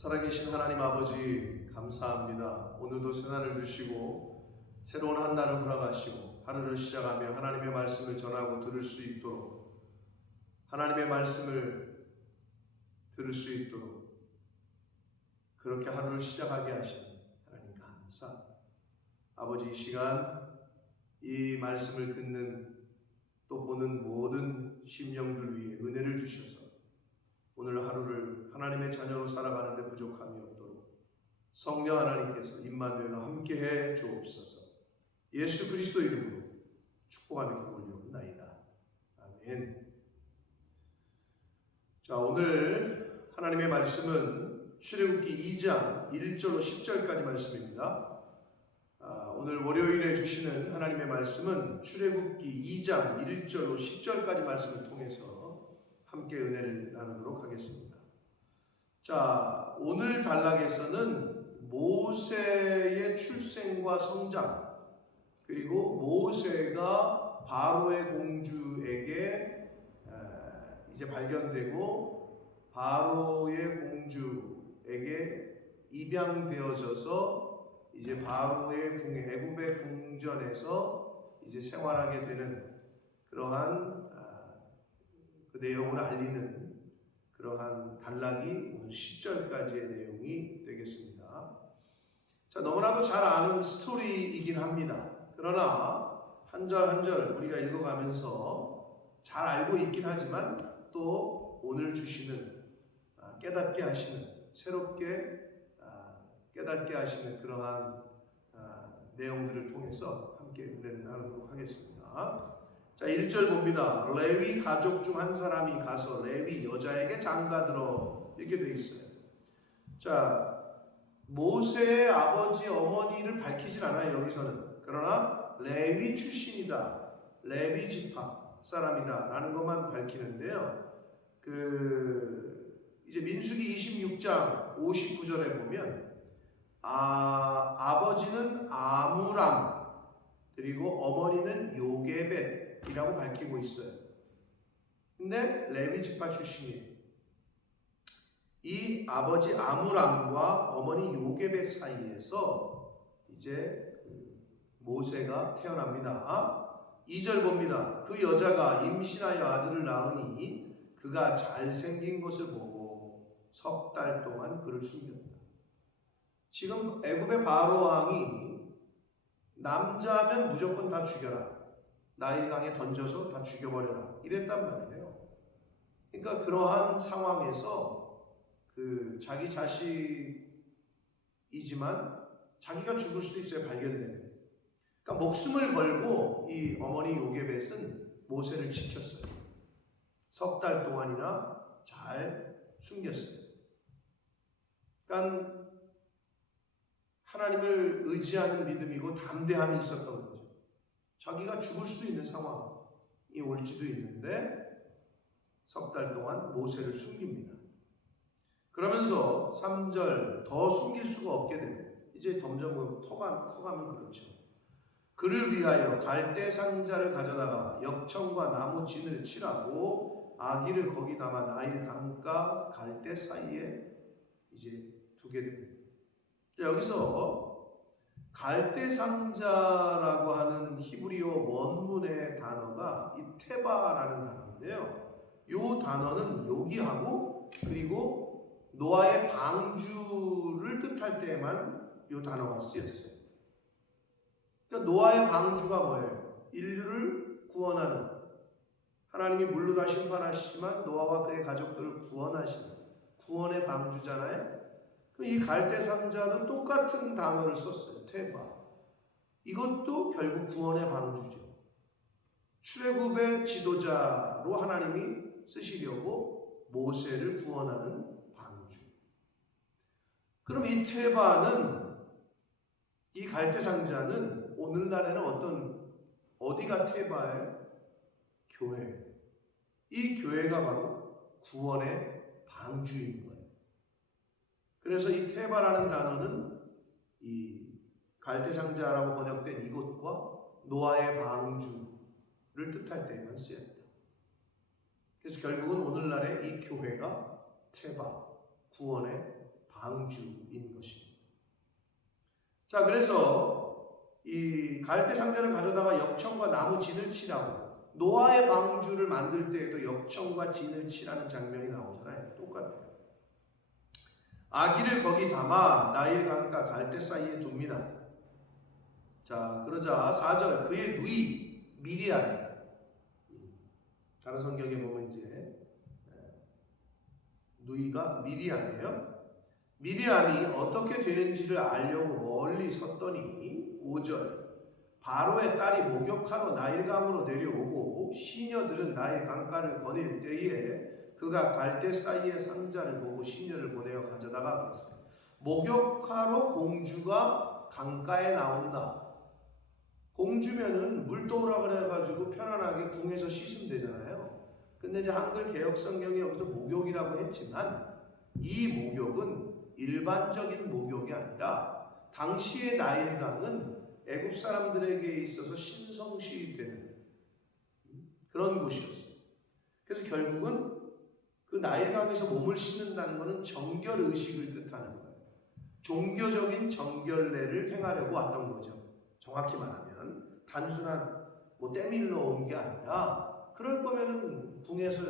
살아계신 하나님 아버지 감사합니다. 오늘도 새날을 주시고 새로운 한 날을 허락하시고 하루를 시작하며 하나님의 말씀을 전하고 들을 수 있도록 하나님의 말씀을 들을 수 있도록 그렇게 하루를 시작하게 하신 하나님 감사합니다. 아버지 이 시간 이 말씀을 듣는 또 보는 모든 심령들 위해 은혜를 주셔서 오늘 하루를 하나님의 자녀로 살아가는 데 부족함이 없도록 성령 하나님께서 임마누엘과 함께해 주옵소서. 예수 그리스도 이름으로 축복하며 기도 올려옵나이다. 아멘. 자, 오늘 하나님의 말씀은 출애굽기 2장 1절로 10절까지 말씀입니다. 오늘 월요일에 주시는 하나님의 말씀은 출애굽기 2장 1절로 10절까지 말씀을 통해서 함께 은혜를 나누도록 하겠습니다. 자, 오늘 단락에서는 모세의 출생과 성장, 그리고 모세가 바로의 공주에게 이제 발견되고 바로의 공주에게 입양되어져서 이제 바로의 궁에 애굽의 궁전에서 이제 생활하게 되는 그러한 그 내용을 알리는 그러한 단락이 오늘 10절까지의 내용이 되겠습니다. 자, 너무나도 잘 아는 스토리이긴 합니다. 그러나 한 절 한 절 우리가 읽어가면서 잘 알고 있긴 하지만 또 오늘 주시는 깨닫게 하시는 새롭게 깨닫게 하시는 그러한 내용들을 통해서 함께 은혜를 나누도록 하겠습니다. 자, 1절 봅니다. 레위 가족 중 한 사람이 가서 레위 여자에게 장가들어 이렇게 되어 있어요. 자, 모세의 아버지 어머니를 밝히진 않아요 여기서는. 그러나 레위 출신이다, 레위 지파 사람이다 라는 것만 밝히는데요. 이제 민수기 26장 59절에 보면 아버지는 아므람 그리고 어머니는 요게벳 이라고 밝히고 있어요. 근데 레위 지파 출신이에요. 이 아버지 아므람과 어머니 요게벳 사이에서 이제 모세가 태어납니다. 2절 봅니다. 그 여자가 임신하여 아들을 낳으니 그가 잘생긴 것을 보고 석 달 동안 그를 숨겼다. 지금 애굽의 바로 왕이 남자면 무조건 다 죽여라, 나일강에 던져서 다 죽여버려라 이랬단 말이에요. 그러니까 그러한 상황에서 자기 자식이지만 자기가 죽을 수도 있어요, 발견되면. 그러니까 목숨을 걸고 이 어머니 요게벳은 모세를 지켰어요. 석 달 동안이나 잘 숨겼어요. 그러니까 하나님을 의지하는 믿음이고 담대함이 있었던 거죠. 자기가 죽을 수도 있는 상황이 올지도 있는데 석 달 동안 모세를 숨깁니다. 그러면서 3절 더 숨길 수가 없게 됩니다. 이제 점점 커가면 그렇죠. 그를 위하여 갈대 상자를 가져다가 역청과 나무 진을 칠하고 아기를 거기 담아 나일 강가 갈대 사이에 이제 두게 됩니다. 여기서 갈대 상자라고 하는 히브리어 원문의 단어가 이 테바라는 단어인데요. 이 단어는 요기하고 그리고 노아의 방주를 뜻할 때에만 이 단어가 쓰였어요. 그러니까 노아의 방주가 뭐예요? 인류를 구원하는, 하나님이 물로 다 심판하시지만 노아와 그의 가족들을 구원하시는 구원의 방주잖아요. 이 갈대 상자도 똑같은 단어를 썼어요. 테바. 이것도 결국 구원의 방주죠. 출애굽의 지도자로 하나님이 쓰시려고 모세를 구원하는 방주. 그럼 이 테바는, 이 갈대 상자는 오늘날에는 어디가 테바예요? 교회. 이 교회가 바로 구원의 방주인 거예요. 그래서 이 테바라는 단어는 이 갈대상자라고 번역된 이곳과 노아의 방주를 뜻할 때에만 쓰였다. 그래서 결국은 오늘날의 이 교회가 테바, 구원의 방주인 것입니다. 자, 그래서 이 갈대 상자를 가져다가 역청과 나무 진을 치라고, 노아의 방주를 만들 때에도 역청과 진을 치라는 장면이 나오잖아요. 똑같아요. 아기를 거기 담아 나일 강가 갈대 사이에 둡니다. 자, 그러자 4절, 그의 누이 미리암이, 다른 성경에 보면 이제 누이가 미리암이에요. 미리암이 어떻게 되는지를 알려고 멀리 섰더니 5절, 바로의 딸이 목욕하러 나일강으로 내려오고 시녀들은 나일 강가를 거닐 때에 그가 갈대 사이의 상자를 보고 시녀를 보내어 가져다가 그랬어요. 목욕하러 공주가 강가에 나온다. 공주면은 물도우라 그래가지고 편안하게 궁에서 씻으면 되잖아요. 근데 이제 한글 개혁 성경이 여기서 목욕이라고 했지만 이 목욕은 일반적인 목욕이 아니라 당시의 나일강은 애굽 사람들에게 있어서 신성시되는 그런 곳이었어요. 그래서 결국은 그 나일강에서 몸을 씻는다는 것은 정결 의식을 뜻하는 거예요. 종교적인 정결례를 행하려고 왔던 거죠. 정확히 말하면 단순한 때밀러 온 게 아니라, 그럴 거면은 궁에서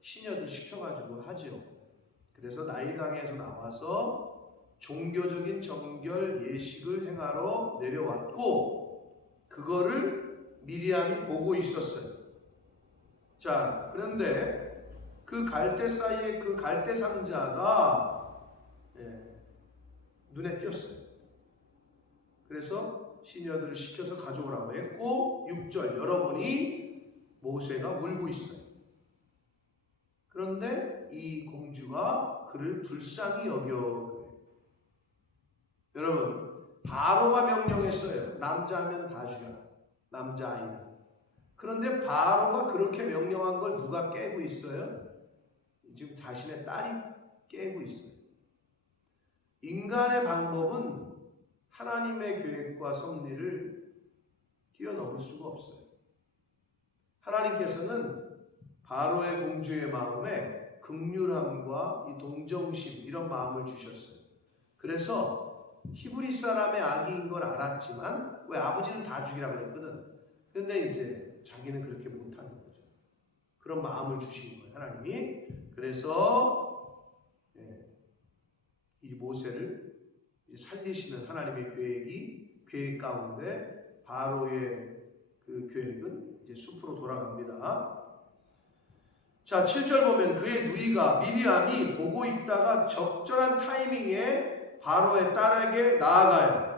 시녀들 시켜가지고 하죠. 그래서 나일강에서 나와서 종교적인 정결 예식을 행하러 내려왔고, 그거를 미리암이 보고 있었어요. 자, 그런데 그 갈대 사이에 그 갈대 상자가 눈에 띄었어요. 그래서 시녀들을 시켜서 가져오라고 했고, 6절 열어보니 모세가 울고 있어요. 그런데 이 공주가 그를 불쌍히 여겨. 여러분, 바로가 명령했어요. 남자면 다 죽여라. 남자아이는. 그런데 바로가 그렇게 명령한 걸 누가 깨고 있어요? 지금 자신의 딸이 깨고 있어요. 인간의 방법은 하나님의 계획과 섭리를 뛰어넘을 수가 없어요. 하나님께서는 바로의 공주의 마음에 긍휼함과 이 동정심, 이런 마음을 주셨어요. 그래서 히브리 사람의 아기인 걸 알았지만, 왜 아버지는 다 죽이라고 그랬거든. 근데 이제 자기는 그렇게 못하는 거죠. 그런 마음을 주신 거예요, 하나님이. 그래서 이 모세를 살리시는 하나님의 계획 가운데 바로의 그 계획은 이제 숲으로 돌아갑니다. 자, 7절 보면 그의 누이가 미리암이 보고 있다가 적절한 타이밍에 바로의 딸에게 나아가요.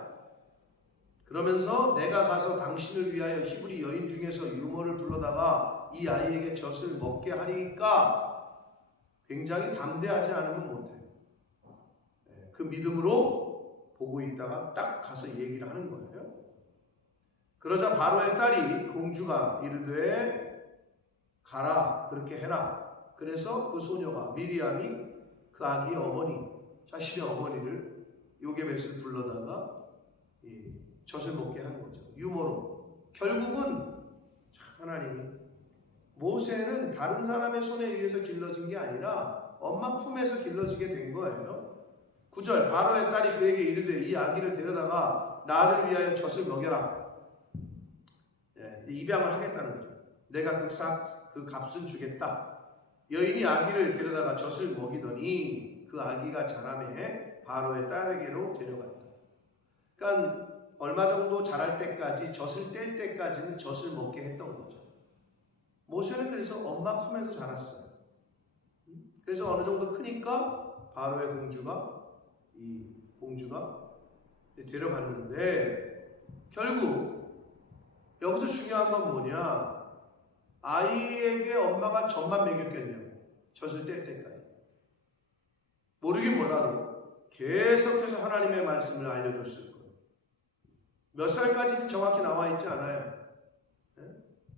그러면서 내가 가서 당신을 위하여 히브리 여인 중에서 유모를 불러다가 이 아이에게 젖을 먹게 하리까, 굉장히 담대하지 않으면 못해요. 그 믿음으로 보고 있다가 딱 가서 얘기를 하는 거예요. 그러자 바로의 딸이 공주가 이르되 가라, 그렇게 해라. 그래서 그 소녀가 미리암이 그 아기의 어머니, 자신의 어머니를 요게벳을 불러다가 젖을 먹게 한 거죠. 유모로. 결국은 하나님이, 모세는 다른 사람의 손에 의해서 길러진 게 아니라 엄마 품에서 길러지게 된 거예요. 9절, 바로의 딸이 그에게 이르되 이 아기를 데려다가 나를 위하여 젖을 먹여라. 입양을 하겠다는 거죠. 내가 그 값은 주겠다. 여인이 아기를 데려다가 젖을 먹이더니 그 아기가 자라매 바로의 딸에게로 데려갔다. 그러니까 얼마 정도 자랄 때까지, 젖을 뗄 때까지는 젖을 먹게 했던 거죠. 모세는 그래서 엄마 품에서 자랐어요. 그래서 어느 정도 크니까 바로의 공주가 데려갔는데, 결국 여기서 중요한 건 뭐냐? 아이에게 엄마가 젖만 먹였겠냐고. 젖을 뗄 때까지. 모르긴 몰라도 계속해서 하나님의 말씀을 알려줬을 거예요. 몇 살까지는 정확히 나와 있지 않아요.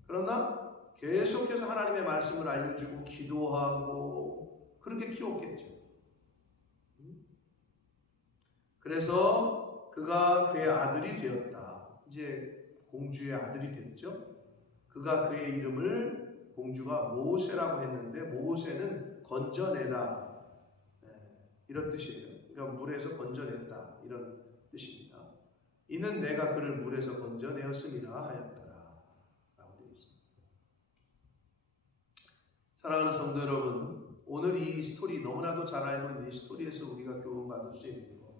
그러나 계속해서 하나님의 말씀을 알려주고 기도하고 그렇게 키웠겠죠. 그래서 그가 그의 아들이 되었다. 이제 공주의 아들이 됐죠. 그가 그의 이름을 공주가 모세라고 했는데, 모세는 건져내다, 이런 뜻이에요. 그러니까 물에서 건져냈다 이런 뜻입니다. 이는 내가 그를 물에서 건져내었음이라 하였더라 라고 되어 있습니다. 사랑하는 성도 여러분, 오늘 이 스토리, 너무나도 잘 알고 있는 이 스토리에서 우리가 교훈받을 수 있는 것,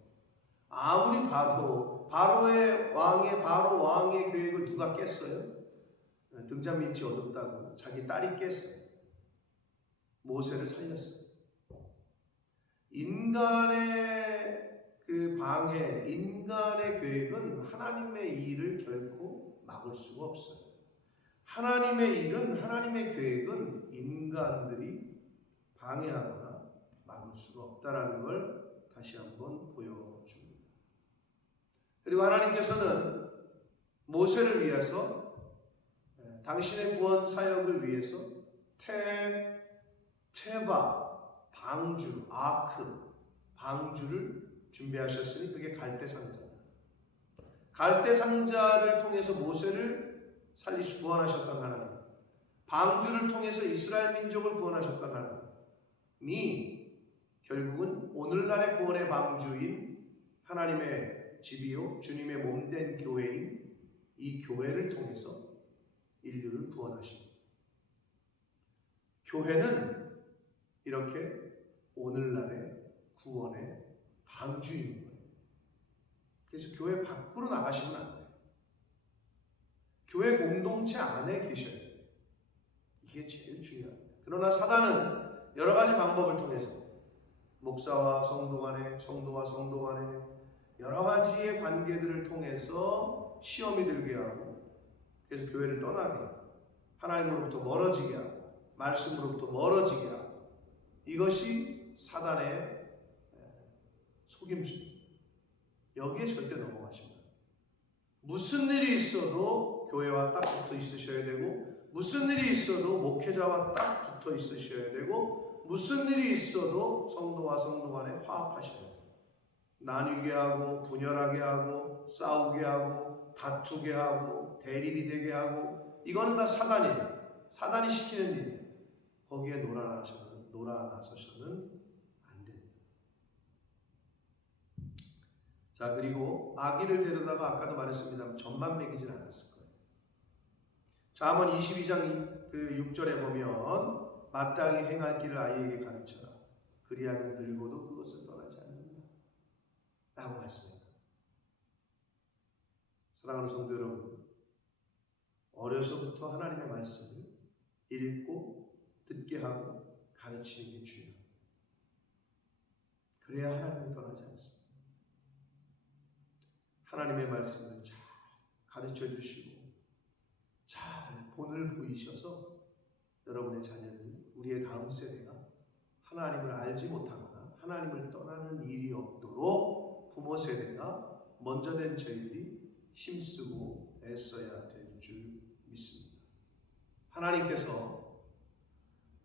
아무리 바로의 왕의 계획을 누가 깼어요? 등잔 밑이 어둡다고 자기 딸이 깼어요. 모세를 살렸어요. 인간의 그 방해, 인간의 계획은 하나님의 일을 결코 막을 수가 없어요. 하나님의 일은, 하나님의 계획은 인간들이 방해하거나 막을 수가 없다라는 걸 다시 한번 보여줍니다. 그리고 하나님께서는 모세를 위해서, 당신의 구원 사역을 위해서 테바, 방주, 아크, 방주를 준비하셨으니 그게 갈대 상자입니다. 갈대 상자를 통해서 모세를 구원하셨던 하나님, 방주를 통해서 이스라엘 민족을 구원하셨던 하나님이 결국은 오늘날의 구원의 방주인 하나님의 집이요 주님의 몸된 교회인 이 교회를 통해서 인류를 구원하십니다. 교회는 이렇게 오늘날의 구원의 방주인 거예요. 그래서 교회 밖으로 나가시면 안 돼요. 교회 공동체 안에 계셔야 돼요. 이게 제일 중요합니다. 그러나 사단은 여러 가지 방법을 통해서 목사와 성도 간에, 성도와 성도 간에 여러 가지의 관계들을 통해서 시험이 들게 하고, 그래서 교회를 떠나게 하고, 하나님으로부터 멀어지게 하고, 말씀으로부터 멀어지게 하고, 이것이 사단의 속임수입니다. 여기에 절대 넘어가시면 안 돼요. 무슨 일이 있어도 교회와 딱 붙어 있으셔야 되고, 무슨 일이 있어도 목회자와 딱 붙어 있으셔야 되고, 무슨 일이 있어도 성도와 성도 간에 화합하셔야 돼요. 나뉘게 하고, 분열하게 하고, 싸우게 하고, 다투게 하고, 대립이 되게 하고, 이거는 다 사단이에요. 사단이 시키는 일이에요. 거기에 놀아나서서는 안 됩니다. 자, 그리고 아기를 데려다가 아까도 말했습니다만 젖만 먹이진 않았을 거예요. 잠언 22장 6절에 보면 마땅히 행할 길을 아이에게 가르쳐라. 그리하면 늙어도 그것을 떠나지 않는다 라고 말씀합니다. 사랑하는 성도 여러분, 어려서부터 하나님의 말씀을 읽고 듣게 하고 가르치는 게 중요합니다. 그래야 하나님을 떠나지 않습니다. 하나님의 말씀을 잘 가르쳐 주시고 잘 본을 보이셔서 여러분의 자녀들, 우리의 다음 세대가 하나님을 알지 못하거나 하나님을 떠나는 일이 없도록 부모 세대가 먼저 된 저희들이 힘쓰고 애써야 될 줄 믿습니다. 하나님께서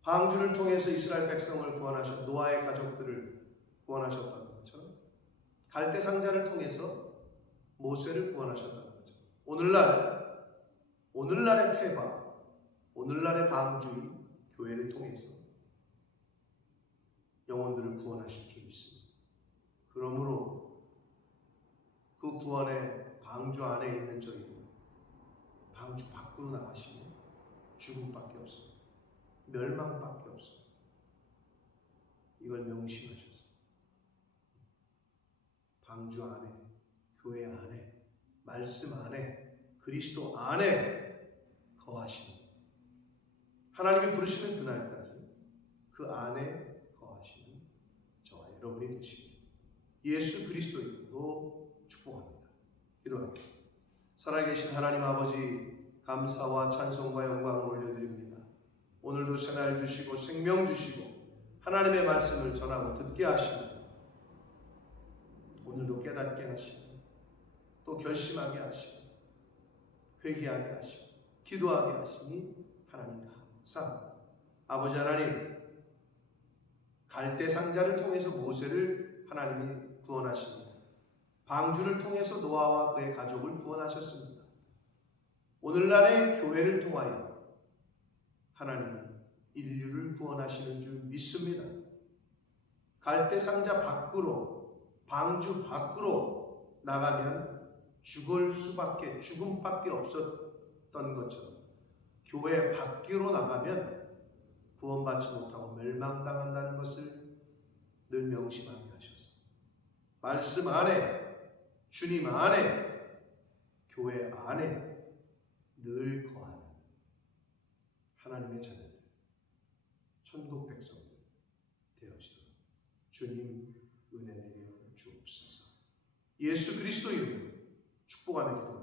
방주를 통해서 이스라엘 백성을 구원하셨, 노아의 가족들을 구원하셨던 것처럼 갈대 상자를 통해서 모세를 구원하셨다는 거죠. 오늘날의 테바, 오늘날의 방주인 교회를 통해서 영혼들을 구원하실 줄 믿습니다. 그러므로 그 구원의 방주 안에 있는 저희는 방주 밖으로 나가시면 죽음밖에 없습니다. 멸망밖에 없습니다. 이걸 명심하셔서 방주 안에, 교회 안에, 말씀 안에, 그리스도 안에 거하시는, 하나님이 부르시는 그날까지 그 안에 거하시는 저와 여러분이 되시길 예수 그리스도의 이름으로 축복합니다. 기도하겠습니다. 살아계신 하나님 아버지, 감사와 찬송과 영광을 올려드립니다. 오늘도 새날 주시고 생명 주시고 하나님의 말씀을 전하고 듣게 하시고 오늘도 깨닫게 하시고 또 결심하게 하시고 회개하게 하시고 기도하게 하시니 하나님 감사합니다. 아버지 하나님, 갈대 상자를 통해서 모세를 하나님이 구원하십니다. 방주를 통해서 노아와 그의 가족을 구원하셨습니다. 오늘날의 교회를 통하여 하나님은 인류를 구원하시는 줄 믿습니다. 갈대상자 밖으로, 방주 밖으로 나가면 죽음밖에 없었던 것처럼 교회 밖으로 나가면 구원받지 못하고 멸망당한다는 것을 늘 명심하게 하셔서 말씀 안에, 주님 안에, 교회 안에 늘 거하는 하나님의 자녀들, 천국 백성들 되어지도록 주님 은혜 내려 주옵소서. 예수 그리스도 이름으로 축복하는 기도